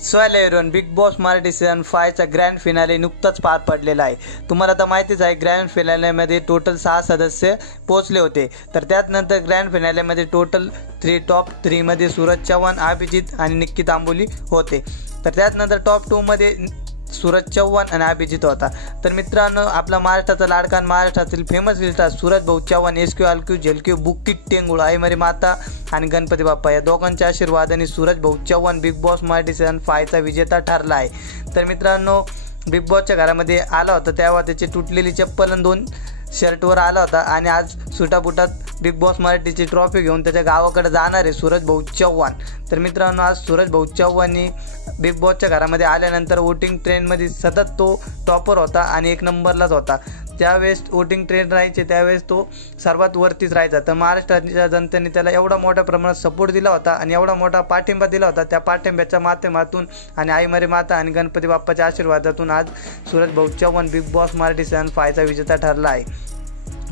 So hello everyone, big boss Marathi season 5 चा grand finale नुकताच पार पडलेला आहे। तुम्हाला तर माहितीच आहे ग्रँड फिनालेमध्ये टोटल 6 सदस्य पोहोचले होते। तर त्यानंतर ग्रँड फिनालेमध्ये टोटल टॉप 3 मध्ये सूरज चव्हाण, अभिजित आणि निक्की तांबोली होते। तर त्यानंतर टॉप 2 मध्ये सूरज चव्हाण आणि अभिजित होता। तर मित्रांनो, आपला महाराष्ट्राचा लाडका, महाराष्ट्रातील फेमस स्टार सूरज भाऊ चव्हाण, एसक्यू आलक्यू झेलक्यू बुक्की टेंगुळ, आईमारी माता आणि गणपती बाप्पा या दोघांच्या आशीर्वादाने सूरज भाऊ Chavan big boss Marathi season 5 चा विजेता ठरला आहे। तर मित्रांनो, बिग बॉसच्या घरामध्ये आला होता तेव्हा त्याची तुटलेली चप्पल आणि 2 शर्टवर आला होता आणि आज सुटापुटात बिग बॉस मराठीची ट्रॉफी घेऊन त्याच्या गावाकडे जाणार आहे सूरज भाऊ चव्हाण। तर मित्रांनो, आज सूरज भाऊ चव्हाणनी बिग बॉसच्या घरामध्ये आल्यानंतर वोटिंग ट्रेंडमध्ये सतत तो टॉपर होता आणि 1 नंबरलाच होता। ज्यावेळेस वोटिंग ट्रेंड राहायचे त्यावेळेस तो सर्वात वरतीच राहायचा। तर महाराष्ट्राच्या जनतेने त्याला एवढा मोठ्या प्रमाणात सपोर्ट दिला होता आणि एवढा मोठा पाठिंबा दिला होता। त्या पाठिंब्याच्या माध्यमातून आणि आईमारी माता आणि गणपती बाप्पाच्या आशीर्वादातून आज सूरज भाऊ Chavan big boss Marathi season 5 चा विजेता ठरला आहे।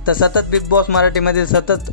तर सतत बिग बॉस मराठीमध्ये सतत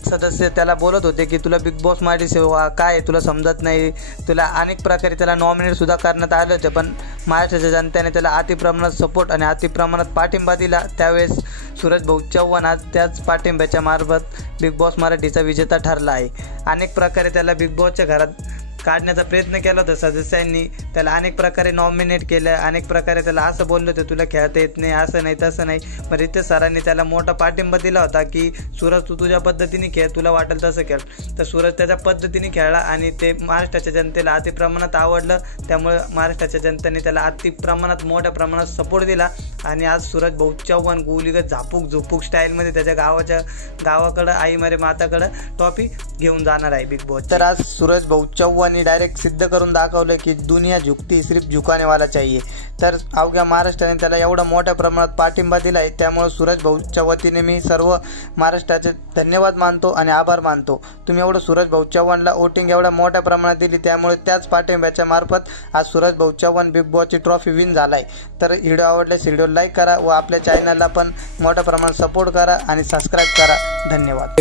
सदस्य त्याला बोलत होते की तुला बिग बॉस मराठी सेवा काय तुला समजत नाही, तुला अनेक प्रकारे त्याला नॉमिनेट सुद्धा करण्यात आले होते, पण महाराष्ट्राच्या जनतेने त्याला अतिप्रमाणात सपोर्ट आणि अतिप्रमाणात पाठिंबा दिला। त्यावेळेस सूरज भाऊ चव्हाण आज त्याच पाठिंब्याच्या मार्फत बिग बॉस मराठीचा विजेता ठरला आहे। अनेक प्रकारे त्याला बिग बॉसच्या घरात काढण्याचा प्रयत्न केला होता सदस्यांनी, त्याला अनेक प्रकारे नॉमिनेट केलं, अनेक प्रकारे त्याला असं बोललं होतं तुला खेळता येत नाही, असं नाही तसं नाही। पण रितेश सरांनी त्याला मोठा पाठिंबा दिला होता की सूरज तू तुझ्या पद्धतीने खेळ, तुला वाटेल तसं खेळ। तर सूरज त्याच्या पद्धतीने खेळला आणि ते महाराष्ट्राच्या जनतेला अतिप्रमाणात आवडलं। त्यामुळे महाराष्ट्राच्या जनतेने त्याला अतिप्रमाणात मोठ्या प्रमाणात सपोर्ट दिला आणि आज सूरज भाऊ चव्हाण गोलीगत झापूक झुपूक स्टाईलमध्ये त्याच्या गावाकडं आईमारे माताकडं ट्रॉफी घेऊन जाणार आहे बिग बॉस। तर आज सूरज भाऊ चव्हाण डायरेक्ट सिद्ध करून दाखवलं की दुनिया झुकती सिर्फ झुकाने वाला चाहिए। तर अवघ्या महाराष्ट्राने त्याला एवढा मोठ्या प्रमाणात पाठिंबा दिला आहे। त्यामुळे सूरज भाऊच्या वतीने मी सर्व महाराष्ट्राचे धन्यवाद मानतो आणि आभार मानतो। तुम्ही एवढं सूरज भाऊ चव्हाणला वोटिंग एवढ्या मोठ्या प्रमाणात दिली, त्यामुळे त्याच पाठिंब्याच्या मार्फत आज सूरज भाऊ चव्हाण बिग बॉसची ट्रॉफी विन झालाय। तर व्हिडिओ आवडल्यास व्हिडिओ लाईक करा व आपल्या चॅनलला पण मोठ्या प्रमाणात सपोर्ट करा आणि सबस्क्राईब करा। धन्यवाद।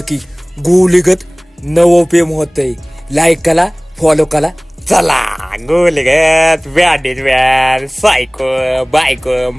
गोलीगत नवोपेम होतंय, लाईक करा, फॉलो करा, चला गोलीगत बॅडेज बॅड सायको बायको।